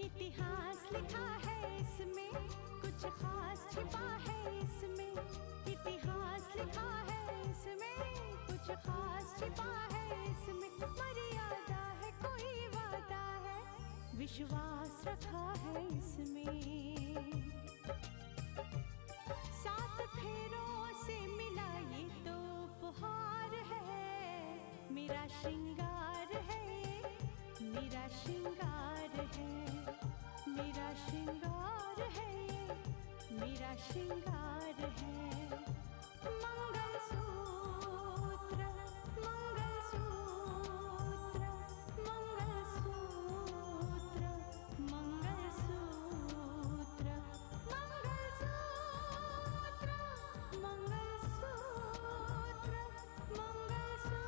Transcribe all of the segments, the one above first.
इतिहास लिखा है इसमें, कुछ खास छिपा है इसमें। इतिहास लिखा है इसमें, कुछ खास छिपा है इसमें। मर्यादा है, कोई वादा है, विश्वास रखा है इसमें। सात फेरों से मिला ये तो उपहार है, मेरा श्रृंगार है, मेरा श्रृंगार है, मेरा श्रृंगार है, मेरा श्रृंगार है। मंगलसूत्र, मंगलसूत्र, मंगलसूत्र, मंगलसूत्र, मंगलसूत्र, मंगलसूत्र, मंगलसूत्र, मंगलसूत्र।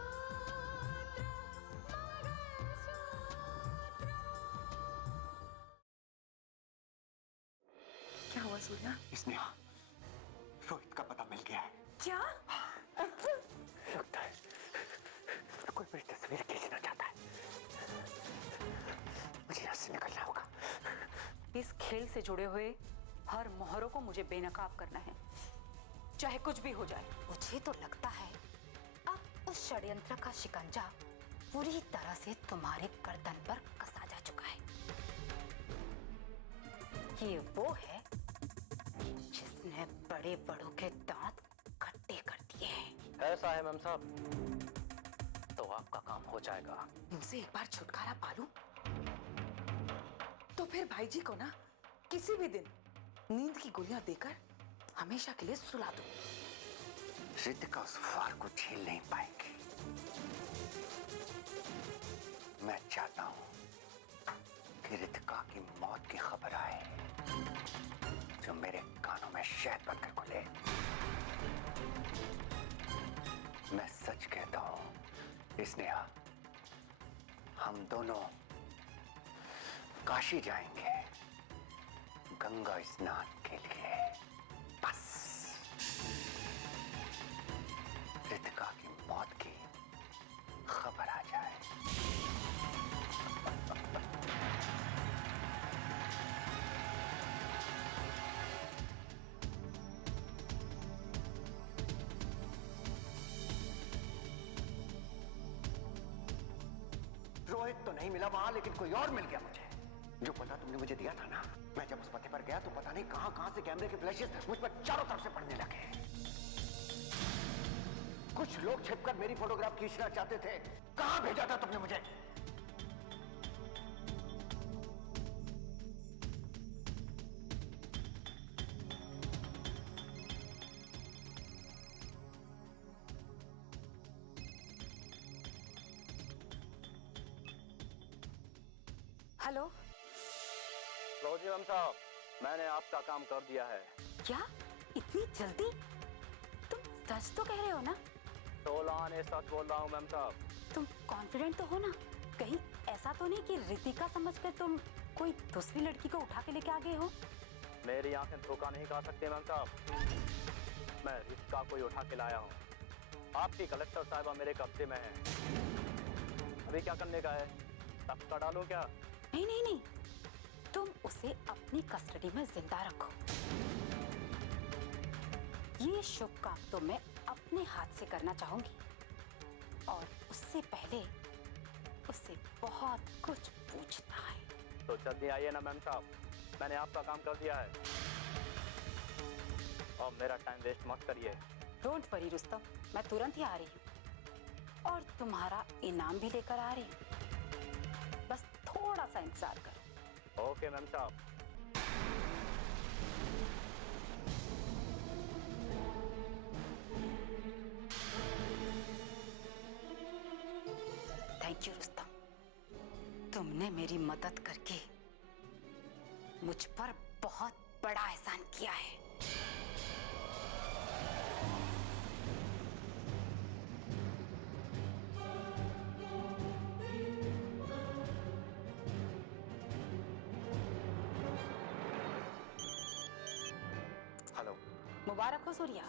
क्या हुआ सूर्या? स्नेहा, रोहित का पता मिल गया है। क्या? लगता है कोई मेरी तस्वीर खींचना चाहता है। मुझे यहाँ से निकलना होगा। इस खेल से जुड़े हुए हर मोहरों को मुझे बेनकाब करना है, चाहे कुछ भी हो जाए। मुझे तो लगता है अब उस षड्यंत्र का शिकंजा पूरी तरह से तुम्हारे गर्दन पर कसा जा चुका है। ये वो है जिसने बड़े बड़ों के दांत खट्टे कर दिए हैं। ऐसा है मैम साहब, तो आपका काम हो जाएगा। इनसे एक बार छुटकारा पालूं तो फिर भाई जी को ना किसी भी दिन नींद की गोलियां देकर हमेशा के लिए सुला दूं। रितिका उस वार को झेल नहीं पाएगी। मैं चाहता हूं कि रितिका की मौत की खबर आए जो मेरे कानों में शहद बनकर खुले। मैं सच कहता हूं स्नेहा, हम दोनों काशी जाएंगे गंगा स्नान के लिए। बस रितिका की मौत की खबर आ जाए। रोहित तो नहीं मिला वहां, लेकिन कोई और मिल गया मुझे। जो पता तुमने मुझे दिया था ना, मैं जब उस पते पर गया तो पता नहीं कहां से कैमरे के फ्लैशेस मुझ पर चारों तरफ से पड़ने लगे। कुछ लोग छिपकर मेरी फोटोग्राफ खींचना चाहते थे। कहां भेजा था तुमने मुझे? हेलो। लो जी मैम साहब, मैंने आपका काम कर दिया है। क्या इतनी जल्दी? तुम सच तो कह रहे हो ना? तोलाने सच बोल रहा हूँ मैम साहब। तुम कॉन्फिडेंट तो हो ना? कहीं ऐसा तो नहीं कि रितिका समझकर तुम कोई दूसरी लड़की को उठा के लेके आ गए हो? मेरी आंखें धोखा नहीं खा सकती मैम साहब। मैं रितिका को ही उठा के लाया हूँ। आपकी कलेक्टर साहिबा मेरे कब्जे में है। अभी क्या करने का है? तख्ता डालो क्या? नहीं नहीं नहीं, तुम उसे अपनी कस्टडी में जिंदा रखो। ये शुभ काम तो मैं अपने हाथ से करना चाहूंगी, और उससे पहले उससे बहुत कुछ पूछना है। तो जल्दी आइए ना मैम साहब, मैंने आपका काम कर दिया है। और मेरा टाइम वेस्ट मत करिए। डोंट वरी रुस्तम, मैं तुरंत ही आ रही हूँ और तुम्हारा इनाम भी लेकर आ रही हूँ। बस थोड़ा सा इंतजार करो। ओके मैम साहब। थैंक यू रुस्तम, तुमने मेरी मदद करके मुझ पर बहुत बड़ा एहसान किया है। हेलो। मुबारक हो सूर्या,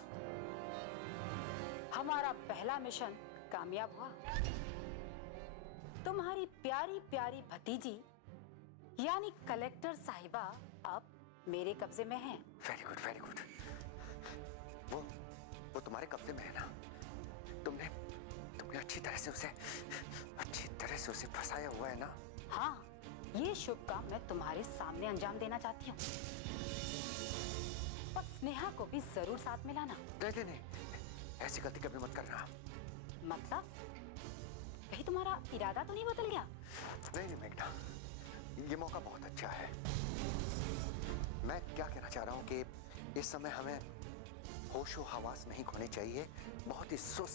हमारा पहला मिशन कामयाब हुआ। तुम्हारी प्यारी प्यारी भतीजी यानी कलेक्टर साहिबा अब मेरे कब्जे में है। Very good, very good. वो तुम्हारे कब्जे में है ना? तुमने अच्छी तरह से उसे फंसाया हुआ है ना? हाँ, ये शुभ काम मैं तुम्हारे सामने अंजाम देना चाहती हूँ। और स्नेहा को भी जरूर साथ में लाना। नहीं, ऐसी गलती कभी मत करना। मतलब कहीं तुम्हारा इरादा तो नहीं बदल गया? नहीं मेघना, ये मौका बहुत अच्छा है। मैं क्या कहना चाह रहा हूँ कि इस समय हमें होशो हवास नहीं खोने चाहिए। बहुत ही सोच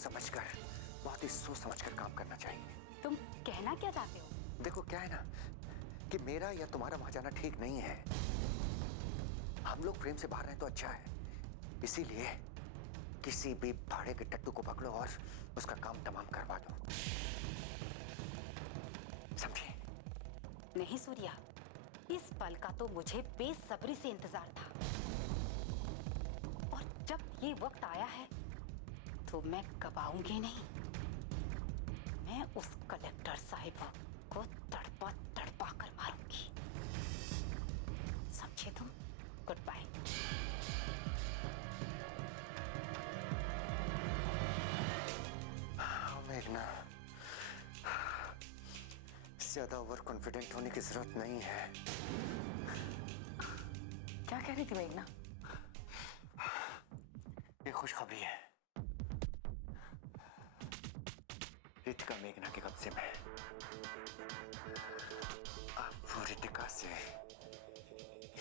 समझकर काम करना चाहिए। तुम कहना क्या चाहते हो? देखो क्या है ना कि मेरा या तुम्हारा वहां जाना ठीक नहीं है। हम लोग फ्रेम से बाहर रहे तो अच्छा है। इसीलिए किसी भी भाड़े के टट्टू को पकड़ो और उसका काम तमाम करवा दो। समझे? नहीं सूर्या, इस पल का तो मुझे बेसब्री से इंतजार था। और जब ये वक्त आया है तो मैं गवाऊंगी नहीं। मैं उस कलेक्टर साहिबा को तड़पा कर मारूंगी। समझे तुम? Good bye. मेघना, ज्यादा ओवर कॉन्फिडेंट होने की जरूरत नहीं है। क्या कह रही थी मेघना? ये खुशखबरी है। रितिका मेघना के कब्जे में। अब वो रितिका से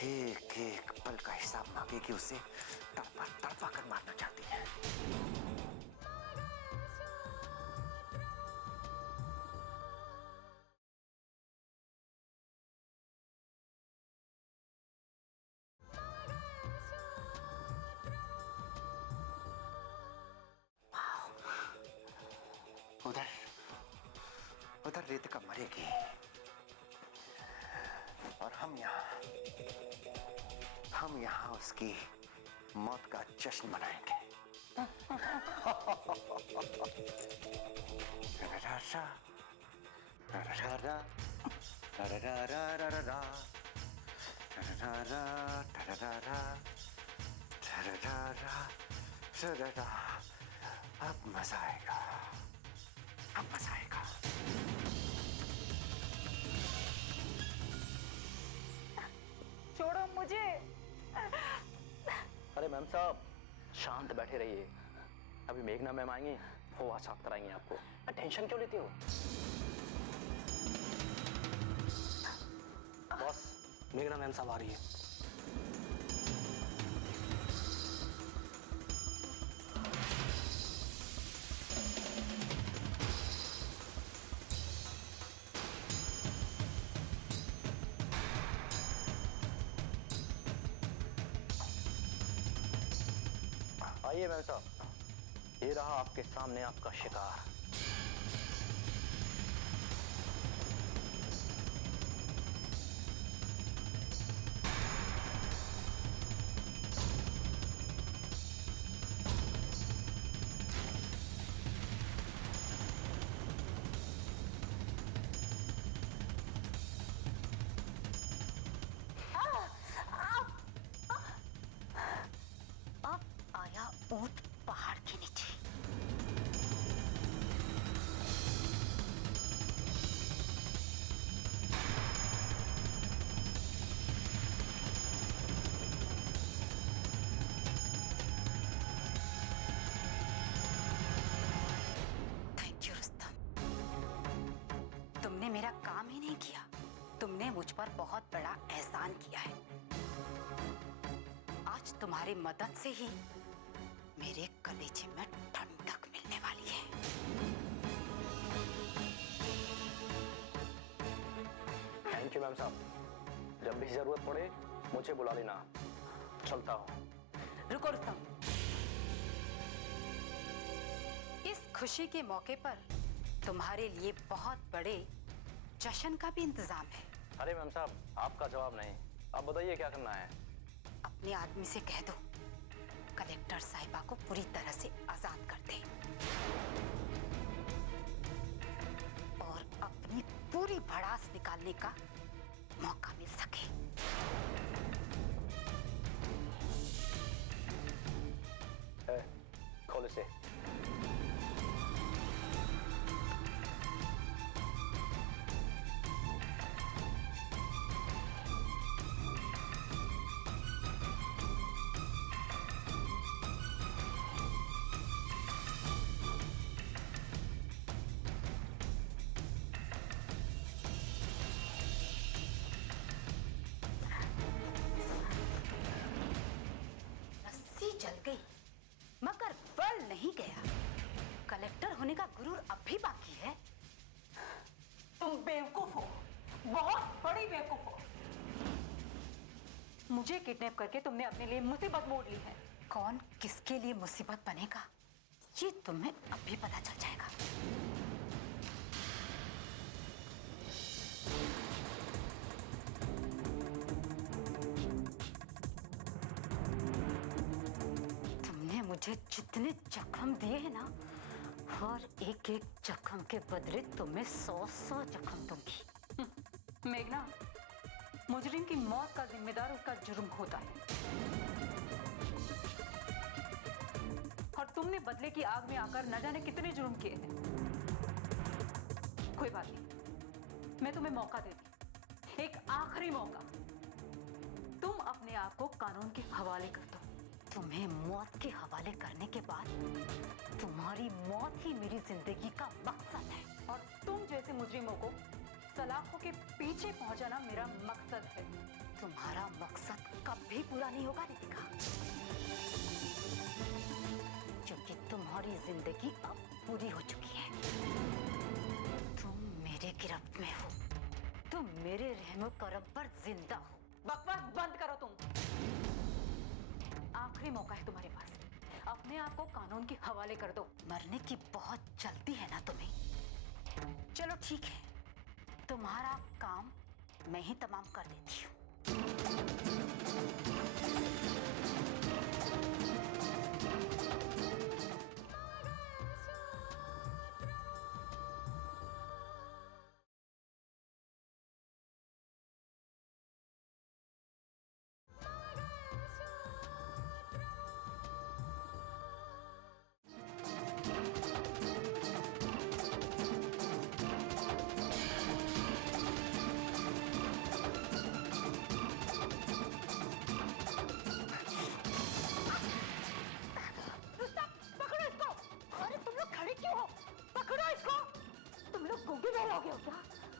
एक पल का हिसाब मांगेगी। उसे तड़पा कर मारना चाहती है। उधर रितिका मरेगी और हम यहाँ उसकी मौत का जश्न मनाएंगे। अब मजा आएगा। छोड़ो मुझे। अरे मैम साहब, शांत बैठे रहिए। अभी मेघना मैम आएंगी, वो आज साफ कराएंगे आपको। टेंशन क्यों लेती हो? बॉस, मेघना मैम साहब आ रही है। आइए मैम साहब, ये रहा आपके सामने आपका शिकार। ऊंट पहाड़ के नीचे। थैंक यू रुस्तम, तुमने मेरा काम ही नहीं किया, तुमने मुझ पर बहुत बड़ा एहसान किया है। आज तुम्हारी मदद से ही मेरे कलेजे में ठंडक मिलने वाली है। थैंक यू मैम साहब। जब भी जरूरत पड़े मुझे बुला लेना। चलता हूँ। रुको रुस्तम, इस खुशी के मौके पर तुम्हारे लिए बहुत बड़े जश्न का भी इंतजाम है। अरे मैम साहब, आपका जवाब नहीं। आप बताइए क्या करना है? अपने आदमी से कह दो कलेक्टर साहिबा को पूरी तरह से आजाद कर दे और अपनी पूरी भड़ास निकालने का मौका मिल सके। खोल इसे। रस्सी जल गई मगर बल नहीं गया। कलेक्टर होने का गुरूर अब भी बाकी है। तुम बेवकूफ हो, बहुत बड़ी बेवकूफ हो। मुझे किडनैप करके तुमने अपने लिए मुसीबत मोड़ ली है। कौन किसके लिए मुसीबत बनेगा ये तुम्हें अब भी पता चल जाएगा। तुमने मुझे जितने जख्म दिए हैं ना, हर एक एक जख्म के बदले तुम्हें 100-100 जख्म दूंगी। मेघना, मुजरिम की मौत का जिम्मेदार उसका जुर्म होता है, और तुमने बदले की आग में आकर न जाने कितने जुर्म किए हैं। कोई बात नहीं, मैं तुम्हें मौका देती, एक आखिरी मौका। तुम अपने आप को कानून के हवाले कर दो। तुम्हें मौत के हवाले करने के बाद तुम्हारी मौत ही मेरी जिंदगी का मकसद है। और तुम जैसे मुजरिमों को सलाखों के पीछे पहुंचाना मेरा मकसद है। तुम्हारा मकसद कभी पूरा नहीं होगा रितिका, क्योंकि तुम्हारी जिंदगी अब पूरी हो चुकी है। तुम मेरे गिरफ्त में हो, तुम मेरे रहमो करम पर जिंदा हो। बकवास बंद करो तुम। आखिरी मौका है तुम्हारे पास, अपने आप को कानून के हवाले कर दो। मरने की बहुत जल्दी है ना तुम्हें? चलो ठीक है, तुम्हारा काम मैं ही तमाम कर देती हूँ।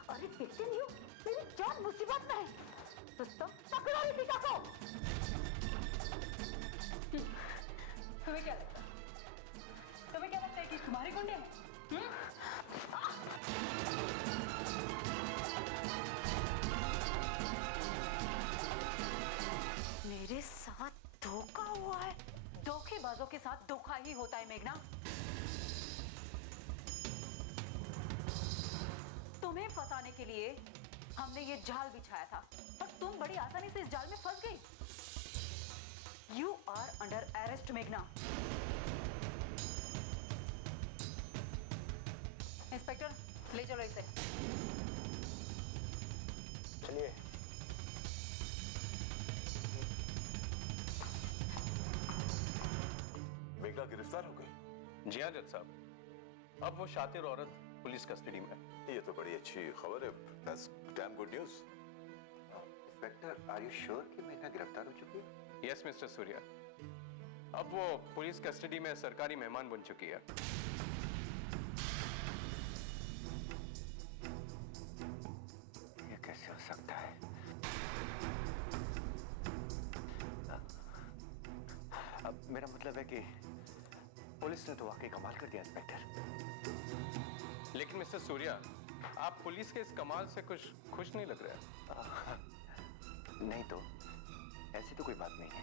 अरे देखते नहीं हो मेरी जान मुसीबत में है। रुस्तम, पकड़ो रितिका को। तुम्हें क्या लगता है? तुम्हें क्या लगता है कि तुम्हारे गुंडे हैं? मेरे साथ धोखा हुआ है। धोखेबाजों के साथ धोखा ही होता है मेघना। तुम्हें फंसाने के लिए हमने ये जाल बिछाया था, पर तुम बड़ी आसानी से इस जाल में फंस गई। यू आर अंडर अरेस्ट मेघना। इंस्पेक्टर, ले चलो इसे। चलिए। मेघना गिरफ्तार हो गई? जी हाँ जज साहब, अब वो शातिर औरत पुलिस कस्टडी में है। ये तो बड़ी अच्छी खबर है। That's damn good news. Inspector, are you sure कि मेघना गिरफ्तार हो चुकी है? यस मिस्टर सूर्या, अब वो पुलिस कस्टडी में सरकारी मेहमान बन चुकी है। ये कैसे हो सकता है? अब मेरा मतलब है कि पुलिस ने तो वाकई कमाल कर दिया इंस्पेक्टर। लेकिन मिस्टर सूर्या, आप पुलिस के इस कमाल से कुछ खुश नहीं लग रहे हैं। नहीं तो ऐसी तो कोई बात नहीं है।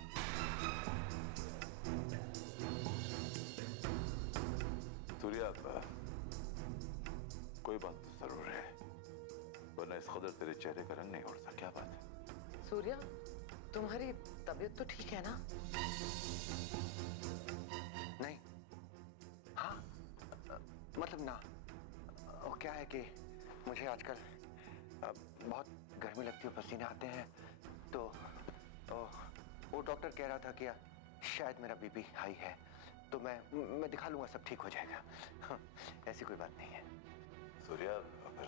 सूर्या, कोई बात जरूर है, वरना इस कदर तेरे चेहरे का रंग नहीं उड़ता। क्या बात है? सूर्या, तुम्हारी तबीयत तो ठीक है ना? नहीं, हाँ, मतलब ना। वो क्या है कि मुझे आजकल बहुत गर्मी लगती है, पसीने आते हैं, तो वो डॉक्टर कह रहा था कि शायद मेरा बीपी हाई है, तो मैं दिखा लूंगा, सब ठीक हो जाएगा। हाँ, ऐसी कोई बात नहीं है। सूर्या, अगर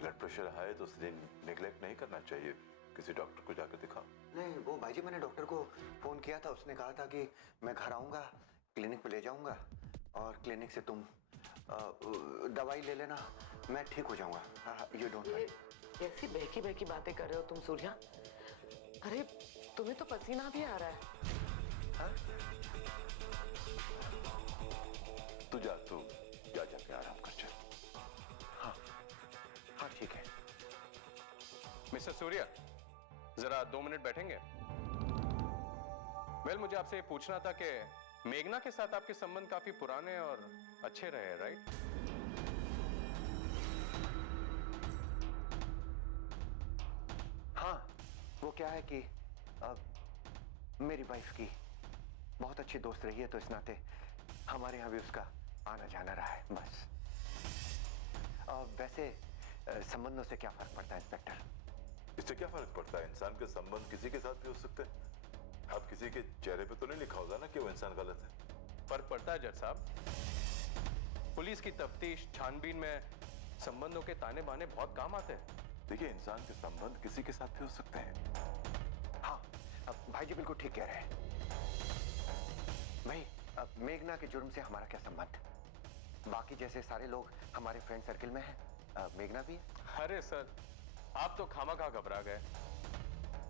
ब्लड प्रेशर हाई तो उसने नेग्लेक्ट नहीं करना चाहिए, किसी डॉक्टर को जाकर दिखाओ। नहीं, वो भाई जी मैंने डॉक्टर को फोन किया था, उसने कहा था कि मैं घर आऊंगा, क्लिनिक पे ले जाऊंगा और क्लिनिक से तुम दवाई ले लेना, मैं ठीक हो जाऊंगा। You don't worry. कैसी बहकी बहकी बातें कर रहे हो तुम सूर्या? अरे तुम्हें तो पसीना भी आ रहा है। हाँ? तू जाके आराम कर चल। हाँ हाँ ठीक है। मिस्टर सूर्या, जरा 2 मिनट बैठेंगे? वेल, मुझे आपसे ये पूछना था कि मेघना के साथ आपके संबंध काफी पुराने और अच्छे रहे, राइट? हाँ, वो क्या है कि मेरी वाइफ की बहुत अच्छी दोस्त रही है, तो इस नाते हमारे यहाँ भी उसका आना जाना रहा है, बस। वैसे संबंधों से क्या फर्क पड़ता है इंस्पेक्टर? इससे क्या फर्क पड़ता है? इंसान के संबंध किसी के साथ भी हो सकते हैं। अब किसी के चेहरे पे तो नहीं लिखा होगा ना कि वो इंसान गलत है। फर्क पड़ता है जज साहब। पुलिस की तफ्तीश छानबीन में संबंधों के ताने बाने बहुत काम आते हैं। देखिए, इंसान के संबंध किसी के साथ भी हो सकते हैं। हाँ, भाई जी बिल्कुल ठीक कह रहे हैं। भाई, मेघना के जुर्म से हमारा क्या संबंध? बाकी जैसे सारे लोग हमारे फ्रेंड सर्किल में हैं, मेघना भी है। अरे सर, आप तो खामखा घबरा गए।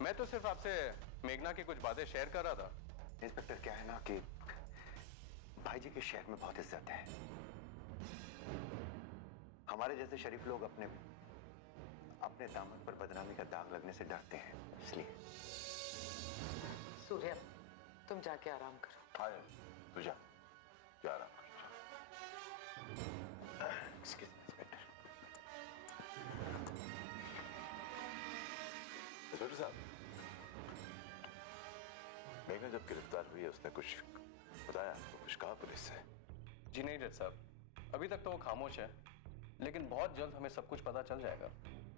मैं तो सिर्फ आपसे मेघना की कुछ बातें शेयर कर रहा था। इंस्पेक्टर, क्या है ना कि भाई जी के शहर में बहुत इज्जत है। हमारे जैसे शरीफ लोग अपने दामन पर बदनामी का दाग लगने से डरते हैं, इसलिए। सूर्या, तुम जाके आराम करो। हाँ, तू जा आराम कर। Excuse me, inspector. इंस्पेक्टर साहब, मेघना जब गिरफ्तार हुई है, उसने कुछ बताया आपको? कुछ कहा पुलिस से? जी नहीं जज साहब, अभी तक तो वो खामोश है, लेकिन बहुत जल्द हमें सब कुछ पता चल जाएगा।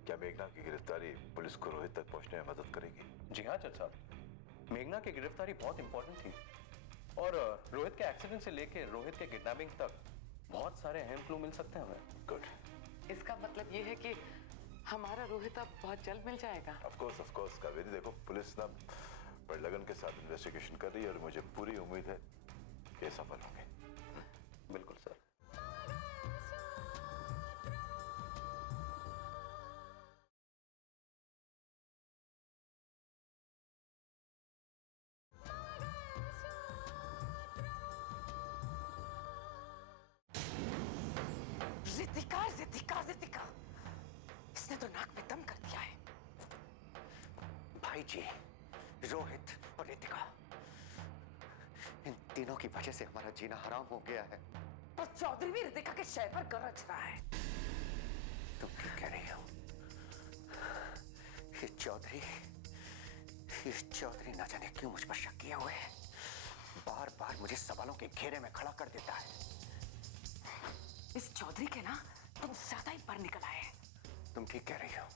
क्या मेघना की गिरफ्तारी पुलिस को रोहित तक पहुंचने में मदद करेगी? जी हाँ जज साहब, मेघना की गिरफ्तारी बहुत इंपॉर्टेंट थी और रोहित के एक्सीडेंट से लेके रोहित के किडनैपिंग तक बहुत सारे अहम क्लू मिल सकते हैं हमें। गुड। इसका मतलब ये है कि हमारा रोहित अब बहुत जल्द मिल जाएगा। ऑफ कोर्स कावेरी, देखो पुलिस ना बड़े लगन के साथ इन्वेस्टिगेशन कर रही है और मुझे पूरी उम्मीद है कि सफल होंगे। बिल्कुल सर। रितिका, इसने तो नाक में दम कर दिया है। भाई जी, रोहित और रितिका, इन तीनों की वजह से हमारा जीना हराम हो गया है। और चौधरी भी रितिका के शय पर गरज रहा है। तुम क्या कह रही हो? ये चौधरी न जाने क्यों मुझ पर शक किए हुए है। बार बार मुझे सवालों के घेरे में खड़ा कर देता है। इस चौधरी के ना तुम ज्यादा ही पर निकल आए। तुम ठीक कह रही हो।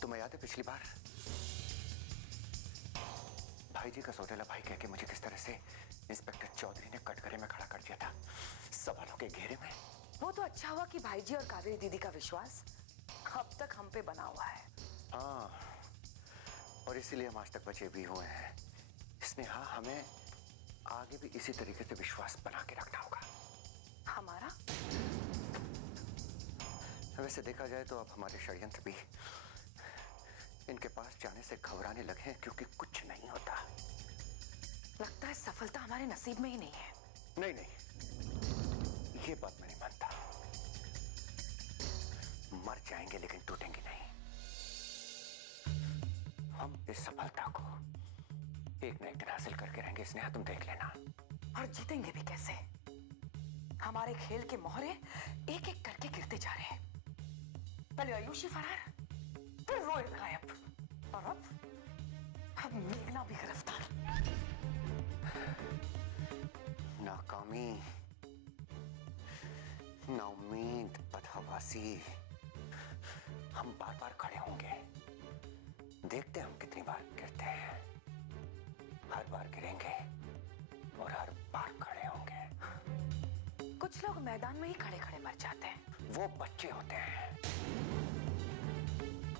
तुम्हें याद है पिछली बार भाई जी का सौतेला भाई कह के मुझे किस तरह से इंस्पेक्टर चौधरी ने कटघरे में खड़ा कर दिया था, सवालों के घेरे में। वो तो अच्छा हुआ कि भाई जी और कावेरी दीदी का विश्वास अब तक हम पे बना हुआ है। हाँ, और इसीलिए हम आज तक बचे भी हुए हैं। स्नेहा, हमें आगे भी इसी तरीके से विश्वास बना के रखना होगा। हमारा? वैसे देखा जाए तो अब हमारे षड्यंत्र भी इनके पास जाने से घबराने लगे हैं, क्योंकि कुछ नहीं होता। लगता है सफलता हमारे नसीब में ही नहीं है। नहीं, ये बात मैं नहीं मानता। मर जाएंगे लेकिन टूटेंगे नहीं। हम इस सफलता को एक न एक दिन हासिल करके रहेंगे। स्नेहा, तुम देख लेना। और जीतेंगे भी कैसे? हमारे खेल के मोहरे एक एक करके गिरते जा रहे हैं। पहले आयुषी फरार, फिर रोहित गायब, और अब मेघना भी गिरफ्तार। नाकामी, नाउम्मीद, बदहवासी, देखते हैं हम कितनी बार गिरते हैं। हर बार गिरेंगे और हर बार खड़े होंगे। कुछ लोग मैदान में ही खड़े खड़े मर जाते हैं। वो बच्चे होते हैं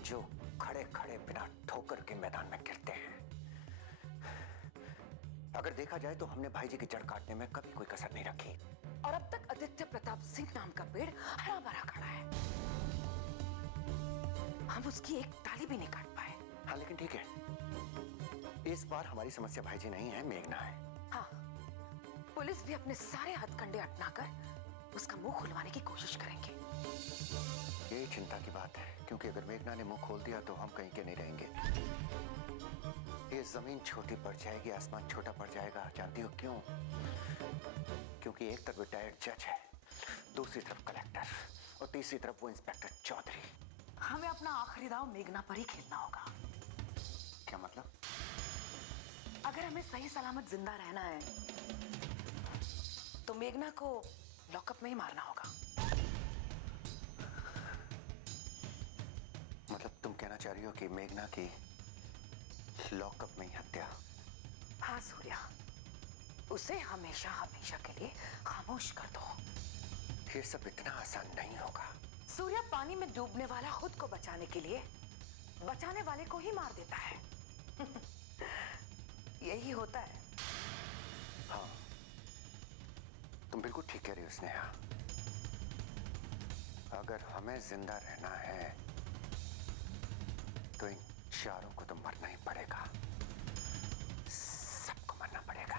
जो खड़े खड़े बिना ठोकर के मैदान में गिरते हैं। अगर देखा जाए तो हमने भाई जी की जड़ काटने में कभी कोई कसर नहीं रखी। और अब तक आदित्य प्रताप सिंह नाम का पेड़ हरा भरा खड़ा है। हम उसकी एक डाली भी नहीं काट पाए। हाँ लेकिन ठीक है, इस बार हमारी समस्या भाई जी नहीं है, मेघना है। हाँ, पुलिस भी अपने सारे हथकंडे अपनाकर उसका मुंह खुलवाने की कोशिश करेंगे। यही चिंता की बात है, क्योंकि अगर मेघना ने मुंह खोल दिया तो हम कहीं के नहीं रहेंगे। ये जमीन छोटी पड़ जाएगी, आसमान छोटा पड़ जाएगा। जानती हो क्यों? क्योंकि एक तरफ रिटायर्ड जज है, दूसरी तरफ कलेक्टर और तीसरी तरफ वो इंस्पेक्टर चौधरी। हमें अपना आखिरी दांव मेघना पर ही खेलना होगा। क्या मतलब? अगर हमें सही सलामत जिंदा रहना है तो मेघना को लॉकअप में ही मारना होगा। मतलब तुम कहना चाह रही हो कि मेघना की लॉकअप में ही हत्या? हाँ सूर्या, उसे हमेशा हमेशा के लिए खामोश कर दो। ये सब इतना आसान नहीं होगा। सूर्या पानी में डूबने वाला खुद को बचाने के लिए बचाने वाले को ही मार देता है। यही होता है। हाँ, तुम बिल्कुल ठीक कह रही हो स्नेहा। अगर हमें जिंदा रहना है तो इन चारों को तो मरना ही पड़ेगा। सबको मरना पड़ेगा।